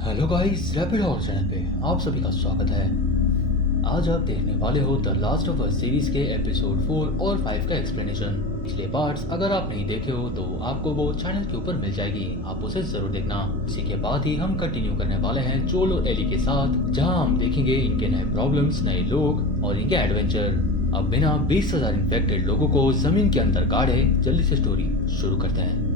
Hello guys, rapid hour channel पे आप सभी का स्वागत है। आज आप देखने वाले हो the last of us series के एपिसोड 4 और 5 का एक्सप्लेनेशन। पिछले पार्ट्स अगर आप नहीं देखे हो तो आपको वो चैनल के ऊपर मिल जाएगी, आप उसे जरूर देखना। इसी के बाद ही हम कंटिन्यू करने वाले हैं जोल और एली के साथ, जहां हम देखेंगे इनके नए प्रॉब्लम्स, नए लोग और इनके एडवेंचर। अब बिना 20,000 इन्फेक्टेड लोगों को जमीन के अंदर गाड़े जल्दी से स्टोरी शुरू करते हैं।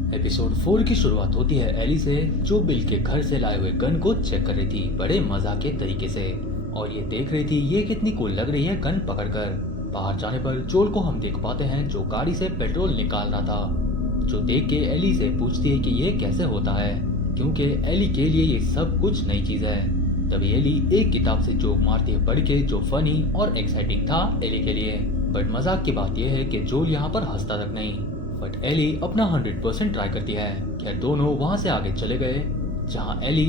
एपिसोड 4 की शुरुआत होती है एली से, जो बिल के घर से लाए हुए गन को चेक कर रही थी बड़े मजाक के तरीके से, और ये देख रही थी ये कितनी कूल लग रही है गन पकड़कर। बाहर जाने पर जोल को हम देख पाते हैं जो गाड़ी से पेट्रोल निकाल रहा था, जो देख के एली से पूछती है कि ये कैसे होता है, क्योंकि एली के लिए ये सब कुछ नई चीज है। तभी एली एक किताब से जोक मारती है पढ़ के, जो फनी और एक्साइटिंग था एली के लिए। बट मजाक की बात यह है कि जोल यहाँ पर हंसता तक नहीं, बट एली अपना 100% ट्राई करती है। खैर दोनों वहां से आगे चले गए, जहां एली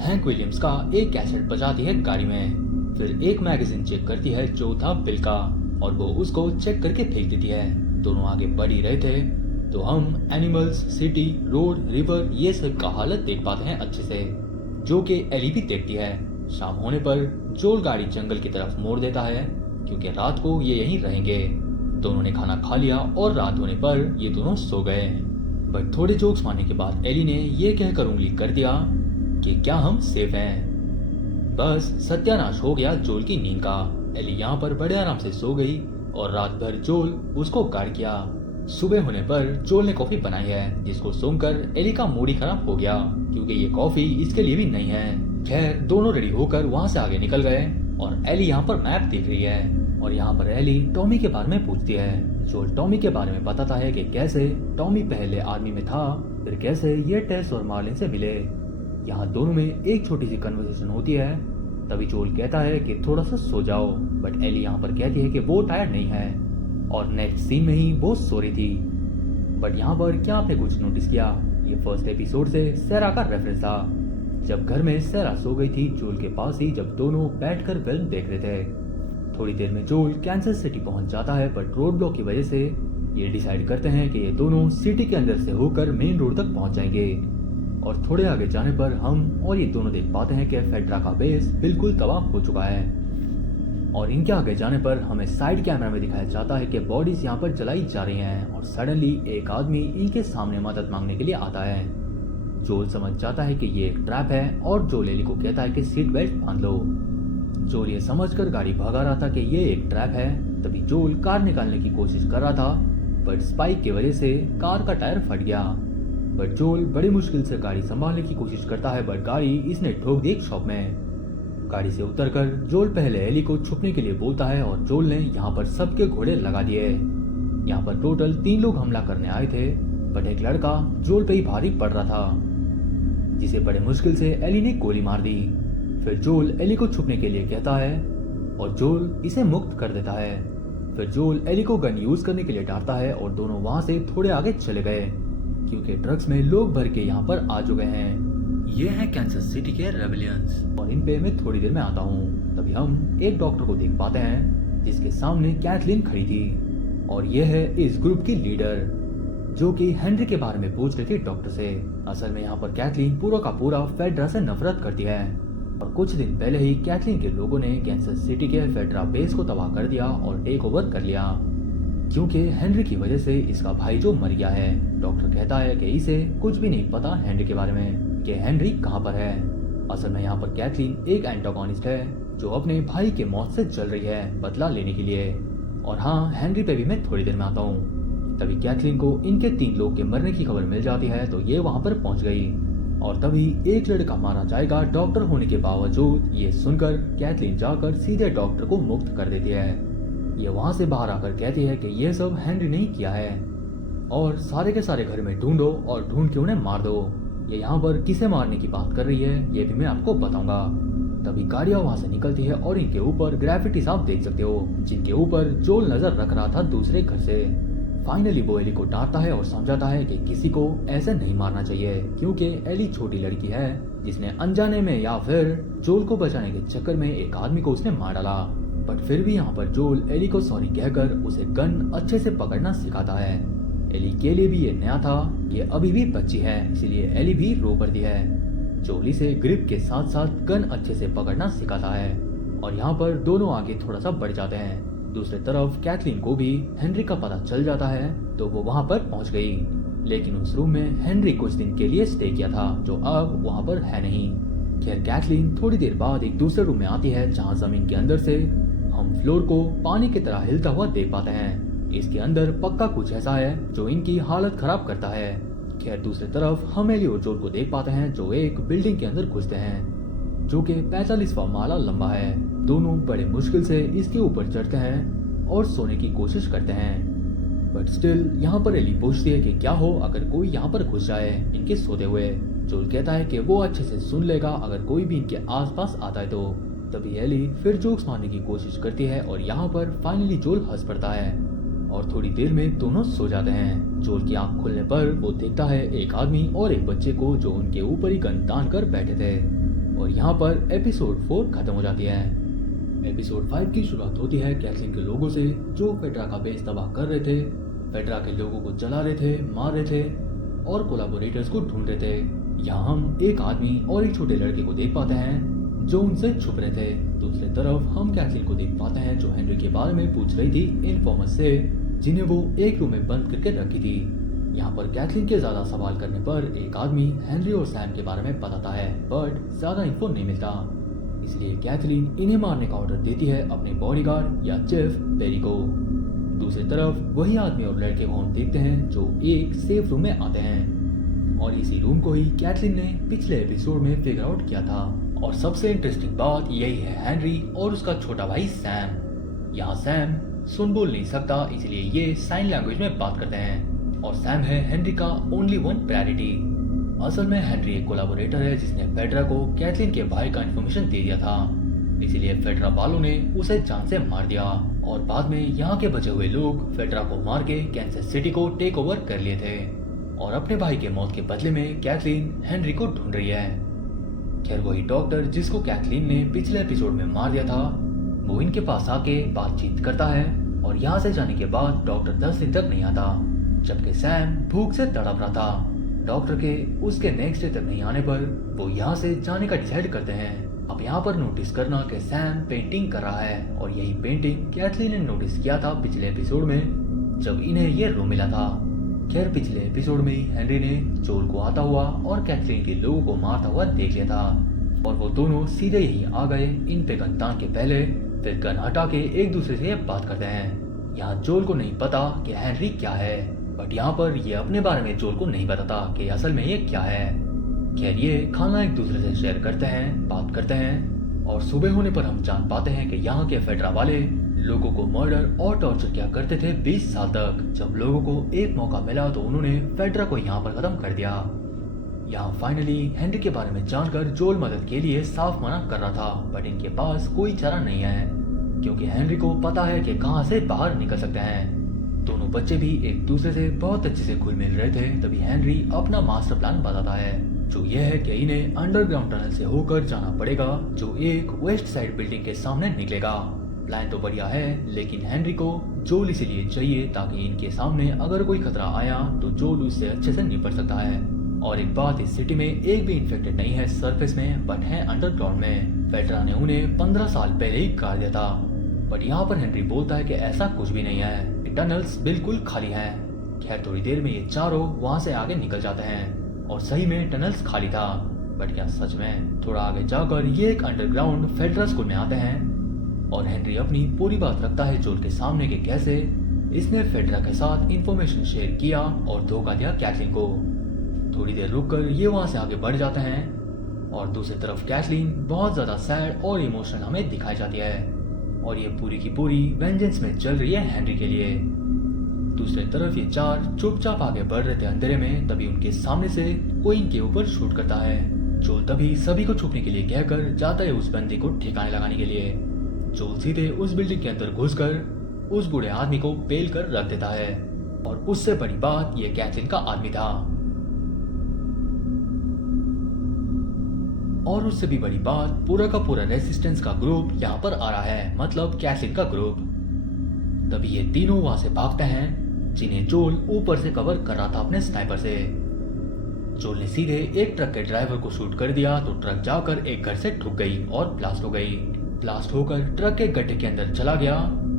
हैंक विलियम्स का एक कैसेट बजाती है गाड़ी में, फिर एक मैगजीन चेक करती है जो था बिल का, और वो उसको चेक करके फेंक देती है। दोनों आगे बढ़ ही रहे थे तो हम एनिमल्स, सिटी, रोड, रिवर ये सब का हालत देख पाते हैं अच्छे से, जो कि एली भी देखती है। शाम होने पर जोल गाड़ी जंगल की तरफ मोड़ देता है, क्योंकि रात को ये यहीं रहेंगे। दोनों ने खाना खा लिया और रात होने पर ये दोनों सो गए। बट थोड़े जोक्स मारने के बाद एली ने ये कहकर उंगली कर दिया कि क्या हम सेफ हैं। बस सत्यानाश हो गया जोल की नींद का। एली यहाँ पर बड़े आराम से सो गई और रात भर जोल उसको गार्ड किया। सुबह होने पर जोल ने कॉफी बनाई है, जिसको सुनकर एली का मूड ही खराब हो गया, क्योंकि ये कॉफी इसके लिए भी नहीं है। खैर दोनों रेडी होकर वहाँ से आगे निकल गए और एली यहाँ पर मैप देख रही है, और यहाँ पर एली टॉमी के बारे में पूछती है। जोल टॉमी के बारे में बताता है कि कैसे टॉमी पहले आर्मी में था, फिर कैसे ये टेस और मार्लिन से मिले। यहाँ दोनों में एक छोटी सी कन्वर्सेशन होती है। तभी जोल कहता है कि थोड़ा सा सो जाओ, बट एली यहाँ पर कहती है कि वो टायर्ड नहीं है, और नेक्स्ट सीन में ही वो सो रही थी। बट यहाँ पर क्या आपने कुछ नोटिस किया, ये फर्स्ट एपिसोड से सैरा का रेफरेंस था। जब घर में सैरा सो गई थी जोल के पास ही, जब दोनों बैठकर फिल्म देख रहे थे। थोड़ी देर में जोल कैंसस सिटी पहुंच जाता है, बट रोड ब्लॉक की वजह से ये डिसाइड करते हैं कि ये दोनों सिटी के अंदर से होकर मेन रोड तक पहुंच जाएंगे। और थोड़े आगे जाने पर हम और ये दोनों देख पाते हैं कि फेड्रा का बेस बिल्कुल तबाह हो चुका है। और इनके आगे जाने पर हमें साइड कैमरा में दिखाया जाता है कि बॉडीज यहाँ पर जलाई जा रही हैं, और सडनली एक आदमी इनके सामने मदद मांगने के लिए आता है। जोल समझ जाता है कि ये एक ट्रैप है, और जोल एली को कहता है कि सीट बेल्ट बांध लो। जोल ये समझकर गाड़ी भगा रहा था कि ये एक ट्रैप है। तभी जोल कार निकालने की कोशिश कर रहा था, बट स्पाइक की वजह से कार का टायर फट गया। बट जोल बड़ी मुश्किल से गाड़ी संभालने की कोशिश करता है, बट गाड़ी इसने ठोक दी एक शॉप में। गाड़ी से उतरकर जोल पहले एली को छुपने के लिए बोलता है, और जोल ने यहाँ पर सबके घोड़े लगा दिए। यहाँ पर टोटल 3 लोग हमला करने आए थे, बट एक लड़का जोल पे ही भारी पड़ रहा था, जिसे बड़े मुश्किल से एली ने गोली मार दी। फिर जोल एली को छुपने के लिए कहता है, और जोल इसे मुक्त कर देता है। फिर जोल एली को गन यूज करने के लिए डांटता है, और दोनों वहां से थोड़े आगे चले गए, क्योंकि ड्रग्स में लोग भर के यहाँ पर आ चुके हैं। ये है कैंसस सिटी के रेबेलियंस, और इन पे मैं थोड़ी देर में आता हूँ। तभी हम एक डॉक्टर को देख पाते हैं, जिसके सामने कैथलीन खड़ी थी, और यह है इस ग्रुप की लीडर, जो कि हेनरी के बारे में पूछ रही थी डॉक्टर से। असल में यहाँ पर कैथलीन पूरा का पूरा फेड्रा से नफरत करती है, और कुछ दिन पहले ही कैथलीन के लोगों ने कैंसस सिटी के फेड्रा बेस को तबाह कर दिया और टेक ओवर कर लिया, क्योंकि हेनरी की वजह से इसका भाई जो मर गया है। डॉक्टर कहता है कि इसे कुछ भी नहीं पता हेनरी के बारे में, कि हेनरी कहाँ पर है। असल में यहाँ पर कैथलीन एक एंटागोनिस्ट है, जो अपने भाई के मौत से जल रही है बदला लेने के लिए। और हाँ, हेनरी पे भी मैं थोड़ी देर में आता हूँ। तभी कैथलीन को इनके 3 लोग के मरने की खबर मिल जाती है, तो ये वहाँ पर पहुँच गई, और तभी एक लड़का मारा जाएगा डॉक्टर होने के बावजूद। ये सुनकर कैथलीन जाकर सीधे डॉक्टर को मुक्त कर देती है। ये वहां से बाहर आकर कहती है कि ये सब हेनरी ने किया है, और सारे के सारे घर में ढूंढो और ढूंढ के उन्हें मार दो। ये यहाँ पर किसे मारने की बात कर रही है ये भी मैं आपको बताऊंगा। तभी गाड़ियां वहां से निकलती है, और इनके ऊपर ग्रेफिटीज आप देख सकते हो, जिनके ऊपर जोल नजर रख रहा था दूसरे घर से। फाइनली वो एली को डांटता है और समझाता है कि किसी को ऐसे नहीं मारना चाहिए, क्योंकि एली छोटी लड़की है, जिसने अनजाने में या फिर जोल को बचाने के चक्कर में एक आदमी को उसने मार डाला। बट फिर भी यहाँ पर जोल एली को सॉरी कहकर उसे गन अच्छे से पकड़ना सिखाता है। एली के लिए भी ये नया था, ये अभी भी बच्ची है, इसलिए एली भी रो पड़ती है। जोल इसे ग्रिप के साथ साथ गन अच्छे से पकड़ना सिखाता है और यहाँ पर दोनों आगे थोड़ा सा बढ़ जाते हैं। दूसरी तरफ कैथलीन को भी हेनरी का पता चल जाता है तो वो वहाँ पर पहुँच गई, लेकिन उस रूम में हेनरी कुछ दिन के लिए स्टे किया था जो अब वहाँ पर है नहीं। खैर कैथलीन थोड़ी देर बाद एक दूसरे रूम में आती है जहाँ जमीन के अंदर से हम फ्लोर को पानी की तरह हिलता हुआ देख पाते हैं। इसके अंदर पक्का कुछ ऐसा है जो इनकी हालत खराब करता है। खैर दूसरी तरफ हम एली और जोल को देख पाते हैं जो एक बिल्डिंग के अंदर घुसते हैं जो कि 45वां माला लंबा है। दोनों बड़े मुश्किल से इसके ऊपर चढ़ते हैं और सोने की कोशिश करते हैं, बट स्टिल यहाँ पर एली पूछती है कि क्या हो अगर कोई यहाँ पर घुस जाए इनके सोते हुए। जोल कहता है कि वो अच्छे से सुन लेगा अगर कोई भी इनके आसपास आता है तो। तभी एली फिर जोक्स मारने की कोशिश करती है और यहाँ पर फाइनली जोल हंस पड़ता है और थोड़ी देर में दोनों सो जाते हैं। जोल की आंख खुलने पर वो देखता है एक आदमी और एक बच्चे को जो उनके ऊपर ही गन तान कर बैठे थे। और यहाँ पर एपिसोड 4 खत्म हो जाती है। एपिसोड 5 की शुरुआत होती है कैथलीन के लोगों से जो फेड्रा का बेस तबाह कर रहे थे, फेड्रा के लोगों को जला रहे थे, मार रहे थे और कोलैबोरेटर्स को ढूंढ रहे थे। यहाँ हम एक आदमी और एक छोटे लड़के को देख पाते हैं जो उनसे छुप रहे थे। दूसरी तरफ हम कैथलीन को देख पाते हैं जो हेनरी के बारे में पूछ रही थी इन्फॉर्मर्स से जिन्हें वो एक रूम में बंद करके रखी थी। यहाँ पर कैथलीन के ज्यादा सवाल करने पर एक आदमी हेनरी और सैम के बारे में बताता है बट ज्यादा इन्फो नहीं मिलता, इसलिए कैथलीन इन्हें मारने का ऑर्डर देती है अपने बॉडीगार्ड या चीफ पेरी को। दूसरी तरफ वही आदमी और लड़के को हम देखते हैं जो एक सेफ रूम में आते हैं और इसी रूम को ही कैथलीन ने पिछले एपिसोड में फिगर आउट किया था। और सबसे इंटरेस्टिंग बात यही है हेनरी और उसका छोटा भाई सैम। यहाँ सैम सुन बोल नहीं सकता इसलिए ये साइन लैंग्वेज में बात करते हैं और सैम है हेनरी का ओनली वन प्रायोरिटी। असल में हेनरी एक कोलैबोरेटर है जिसने फेडरा को कैथलीन के भाई का इन्फॉर्मेशन दे दिया था, इसलिए फेडरा वालों ने उसे जान से मार दिया और बाद में यहाँ के बचे हुए लोग फेडरा को मार के कैंसस सिटी को टेक ओवर कर लिए थे और अपने भाई के मौत के बदले में कैथलीन हेनरी को ढूंढ रही है। खैर वही डॉक्टर जिसको कैथलीन ने पिछले एपिसोड में मार दिया था वो इनके पास आके बातचीत करता है और यहाँ से जाने के बाद डॉक्टर 10 दिन तक नहीं आता, जबकि सैम भूख से तड़प रहा था। डॉक्टर के उसके नेक्स्ट डे तक नहीं आने पर वो यहाँ से जाने का डिसाइड करते हैं। अब यहाँ पर नोटिस करना कि सैम पेंटिंग कर रहा है और यही पेंटिंग कैथलीन ने नोटिस किया था पिछले एपिसोड में जब इन्हें ये रूम मिला था। खैर पिछले एपिसोड में ही हेनरी ने जोल को आता हुआ और कैथलीन के लोगों को मारता हुआ देख लिया था और वो दोनों सीधे यही आ गए इन पे गन तान के पहले, फिर गन हटा के एक दूसरे से बात करते हैं। यहाँ जोल को नहीं पता कि हेनरी क्या है, बट यहाँ पर ये अपने बारे में जोल को नहीं बताता कि असल में ये क्या है। खैर ये खाना एक दूसरे से शेयर करते हैं, बात करते हैं और सुबह होने पर हम जान पाते हैं कि यहाँ के फेडरा वाले लोगों को मर्डर और टॉर्चर किया करते थे 20 साल तक। जब लोगों को एक मौका मिला तो उन्होंने फेडरा को यहाँ पर खत्म कर दिया। यहाँ फाइनली हेनरी के बारे में जानकर जोल मदद के लिए साफ मना कर रहा था, बट इनके पास कोई चारा नहीं है क्योंकि हेनरी को पता है कि कहाँ से बाहर निकल सकते हैं। दोनों बच्चे भी एक दूसरे से बहुत अच्छे से घुल मिल रहे थे। तभी हेनरी अपना मास्टर प्लान बताता है जो यह है कि इन्हें अंडरग्राउंड टनल से होकर जाना पड़ेगा जो एक वेस्ट साइड बिल्डिंग के सामने निकलेगा। प्लान तो बढ़िया है लेकिन हेनरी को जोल इसीलिए चाहिए ताकि इनके सामने अगर कोई खतरा आया तो जोल उससे अच्छे से निपट सकता है। और एक बात, इस सिटी में एक भी इन्फेक्टेड नहीं है सरफेस में बट है अंडरग्राउंड में। फेडरा ने उन्हें 15 साल पहले ही गाड़ दिया था, बट यहाँ पर हेनरी बोलता है कि ऐसा कुछ भी नहीं है, टनल्स बिल्कुल खाली हैं। खैर थोड़ी देर में ये चारों वहाँ से आगे निकल जाते हैं और सही में टनल्स खाली था, बट क्या सच में? थोड़ा आगे जाकर ये एक अंडरग्राउंड फेडरल स्कूल में आते हैं और हेनरी अपनी पूरी बात रखता है जोल के सामने कि कैसे इसने फेडरा के साथ इंफॉर्मेशन शेयर किया और धोखा दिया कैथलीन को। थोड़ी देर रुककर ये वहाँ से आगे बढ़ जाते हैं और दूसरी तरफ कैथलीन बहुत ज्यादा सैड और इमोशनल हमें दिखाई जाती है और ये पूरी की पूरी वेंजेंस में चल रही है हेनरी के लिए। दूसरी तरफ ये चार चुपचाप आगे बढ़ रहे थे अंधेरे में, तभी उनके सामने से कोई इनके ऊपर शूट करता है। जोल तभी सभी को छुपने के लिए कहकर जाता है उस बंदे को ठिकाने लगाने के लिए। जोल सीधे उस बिल्डिंग के अंदर घुसकर उस बूढ़े आदमी को पेल कर रख देता है और उससे बड़ी बात ये कैथलीन का आदमी था। और उससे भी बड़ी बात, पूरा का पूरा रेजिस्टेंस का ग्रुप यहाँ पर आ रहा है, मतलब कैथरीन का ग्रुप। तभी ये तीनों वहां से भागते हैं, जिन्हें जोल ऊपर से कवर कर रहा था अपने स्नाइपर से। जोल ने सीधे एक ट्रक के ड्राइवर को शूट कर दिया तो ट्रक जाकर एक घर से ठुक गई और ब्लास्ट हो गई। ब्लास्ट होकर ट्रक के गड्ढे के अंदर चला गया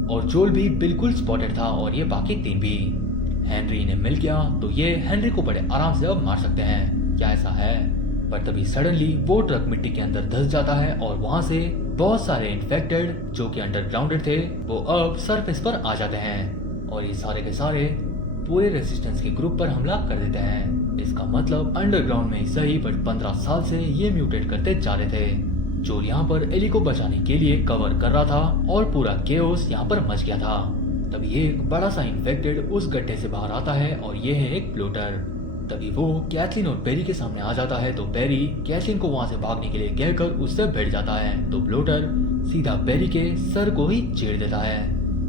और जोल भी बिल्कुल स्पॉटेड था और ये बाकी तीन भी। हेनरी इन्हें मिल गया तो ये हेनरी को बड़े आराम से अब मार सकते हैं, क्या ऐसा है? पर तभी सडनली वो ट्रक मिट्टी के अंदर धंस जाता है और वहां से बहुत सारे इन्फेक्टेड जो कि अंडरग्राउंडेड थे वो अब सरफेस पर आ जाते हैं और ये सारे के सारे पूरे रेजिस्टेंस के ग्रुप पर हमला कर देते हैं। इसका मतलब अंडरग्राउंड में ही सही बट 15 साल से ये म्यूटेट करते जा रहे थे। जोल यहाँ पर एली को बचाने के लिए कवर कर रहा था और पूरा केओस यहाँ पर मच गया था। तभी एक बड़ा सा इन्फेक्टेड उस गड्ढे से बाहर आता है और ये है एक ब्लोटर। तभी वो कैथलीन और पेरी के सामने आ जाता है तो पेरी कैथलीन को वहां से भागने के लिए कहकर उससे भिड़ जाता है तो ब्लोटर सीधा पेरी के सर को ही चीर देता है।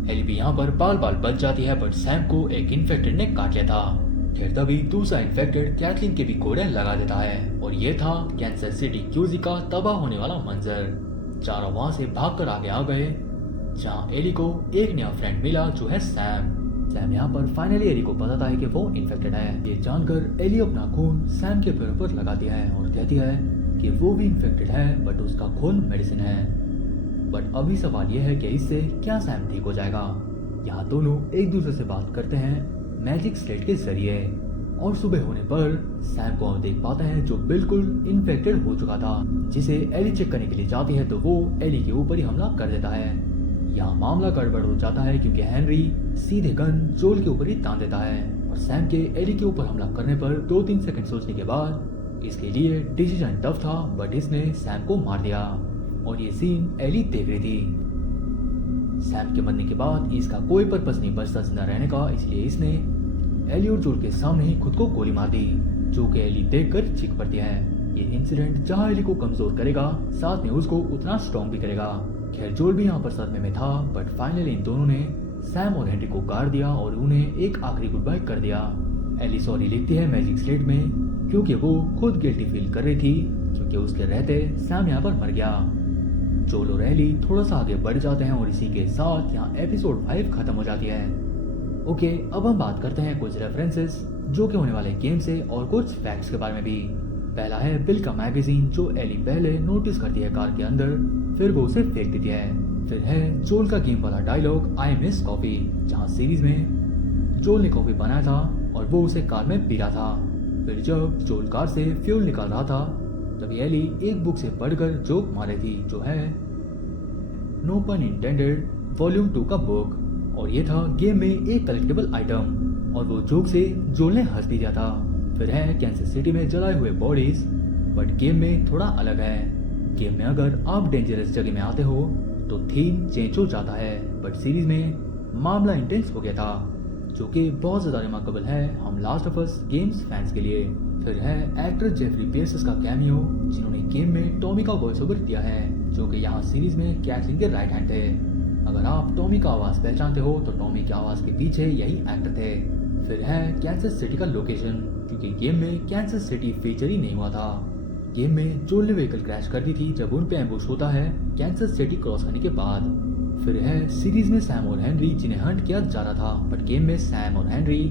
एली भी यहाँ पर बाल बाल बच जाती है बट सैम को एक इन्फेक्टेड ने काट लिया था। फिर तभी दूसरा इन्फेक्टेड कैथलीन के भी कोड़े लगा देता है और ये था कैंसर सिटी क्यूजी का तबाह होने वाला मंजर। चारों वहां से भागकर आगे आ गए जहाँ एली को एक नया फ्रेंड मिला जो है सैम। सैम यहाँ पर फाइनली एली को बताता है कि वो इन्फेक्टेड है। ये जानकर एली अपना खून सैम के पैरों पर लगाती है और कहती है कि वो भी इन्फेक्टेड है बट उसका खून मेडिसिन है। बट अभी सवाल ये है कि इससे क्या सैम ठीक हो जाएगा। यहाँ दोनों एक दूसरे से बात करते हैं मैजिक स्लेट के जरिए और सुबह होने पर सैम को देख पाते हैं जो बिल्कुल इन्फेक्टेड हो चुका था, जिसे एली चेक करने के लिए जाती है तो वो एली के ऊपर ही हमला कर देता है। यहाँ मामला गड़बड़ हो जाता है क्योंकि हेनरी सीधे गन जोल के ऊपर ही तान देता है और सैम के एली के ऊपर हमला करने पर 2-3 सेकंड सोचने के बाद इसके लिए डिसीजन टफ था बट इसने सैम को मार दिया और ये सीन एली देख रही थी। सैम के मरने के बाद इसका कोई पर्पस नहीं बचता जिंदा रहने का, इसलिए इसने एली और जोल के सामने ही खुद को गोली मार दी जो कि एली देखकर चीख पड़ती है। ये इंसिडेंट जहाँ एली को कमजोर करेगा साथ में उसको उतना स्ट्रॉन्ग भी करेगा। खैर जोल भी यहाँ पर सदमे में था बट फाइनली इन दोनों ने सैम और हेनरी को गाड़ दिया और उन्हें एक आखिरी गुड बाय कर दिया। एली सॉरी लिखती है मैजिक स्लेट में क्योंकि वो खुद गिल्टी फील कर रही थी क्योंकि उसके रहते सैम यहाँ पर मर गया। जोल और एली थोड़ा सा आगे बढ़ जाते हैं और इसी के साथ यहाँ एपिसोड 5 खत्म हो जाती है। ओके, अब हम बात करते हैं कुछ रेफरेंसेस जो कि होने वाले गेम से और कुछ फैक्ट्स के बारे में भी। पहला है बिल का मैगजीन जो एली पहले नोटिस करती है कार के अंदर, फिर वो उसे फेंक देती है। फिर है जोल का गेम वाला डायलॉग आई मिस कॉफी, जहाँ सीरीज में जोल ने कॉफी बनाया था और वो उसे कार में पी रहा था। फिर जब जोल कार से फ्यूल निकाल रहा था तभी एली एक बुक से पढ़कर जोक मारे थी जो है नो पन इंटेंडेड वॉल्यूम 2 का बुक, और ये था गेम में एक कलेक्टेबल आइटम और वो जोक से जोल ने हंस दिया था। फिर है कैंसर सिटी में जलाए हुए बॉडीज, बट गेम में थोड़ा अलग है। गेम में अगर आप डेंजरस जगह में आते हो तो थीम चेंज हो जाता है बट सीरीज में मामला इंटेंस हो गया था जो कि बहुत ज्यादा रिमार्केबल है हम last of us games fans के लिए। फिर है एक्टर जेफरी पेसेस का कैमियो जिन्होंने गेम में टॉमी का वॉइस ओवर दिया है जो कि यहाँ सीरीज में कैथरीन के राइट हैंड थे। अगर आप टॉमी का आवाज पहचानते हो तो टॉमी की आवाज के पीछे यही एक्टर थे। फिर है कैंसर सिटी का लोकेशन क्योंकि गेम में कैंसर सिटी फीचर ही नहीं हुआ था। गेम में जोल ने व्हीकल क्रैश कर दी थी जब उन पे एम्बुश होता है कैंसर सिटी क्रॉस करने के बाद। फिर है सीरीज में सैम और हेनरी जिन्हें हंट किया जा रहा था बट गेम में सैम और हेनरी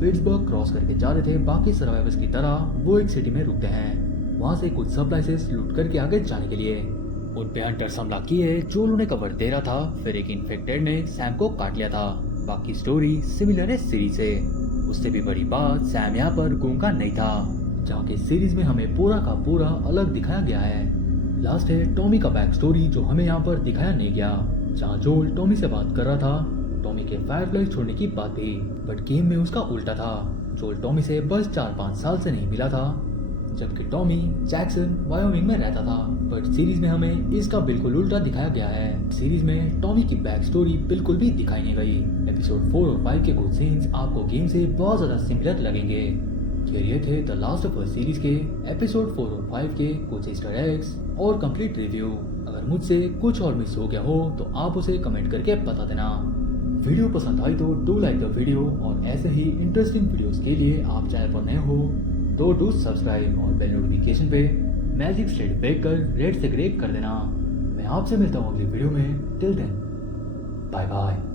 पिट्सबर्ग क्रॉस करके जा रहे थे बाकी सर्वाइवर्स की तरह। वो एक सिटी में रुकते हैं वहां से कुछ सप्लाइसेस लूट करके आगे जाने के लिए। उन पे हंटर्स हमला किए, जोल उन्हें कवर दे रहा था। फिर एक इन्फेक्टेड ने सैम को काट लिया था। बाकी स्टोरी सिमिलर है सीरीज से। उससे भी बड़ी बात सैम यहाँ पर गूंगा नहीं था जहाँ के सीरीज में हमें पूरा का पूरा अलग दिखाया गया है। लास्ट है टॉमी का बैक स्टोरी जो हमें यहाँ पर दिखाया नहीं गया, जहाँ जोल टॉमी से बात कर रहा था टॉमी के फायरफ्लाई छोड़ने की बात भी, बट गेम में उसका उल्टा था। जोल टॉमी से बस 4-5 साल से नहीं मिला था जबकि टॉमी जैक्सन वायोमिंग में रहता था। बट सीरीज में हमें इसका बिल्कुल उल्टा दिखाया गया है। सीरीज में टॉमी की बैक स्टोरी बिल्कुल भी दिखाई नहीं गई। एपिसोड 4 और 5 के कुछ सीन्स आपको गेम से बहुत ज्यादा सिमिलर लगेंगे। ये थे the last of us series के एपिसोड 4 और 5 के कुछ ईस्टर एग्स और कंप्लीट रिव्यू। अगर मुझसे कुछ और मिस हो गया हो तो आप उसे कमेंट करके बता देना। वीडियो पसंद आई तो डू लाइक द वीडियो और ऐसे ही इंटरेस्टिंग वीडियोस के लिए आप चैनल पर नए हो तो डू सब्सक्राइब और बेल नोटिफिकेशन पे मैजिक स्लेट फेंक कर रेड से ग्रे कर देना। मैं आपसे मिलता हूँ अगली वीडियो में। Till then bye bye.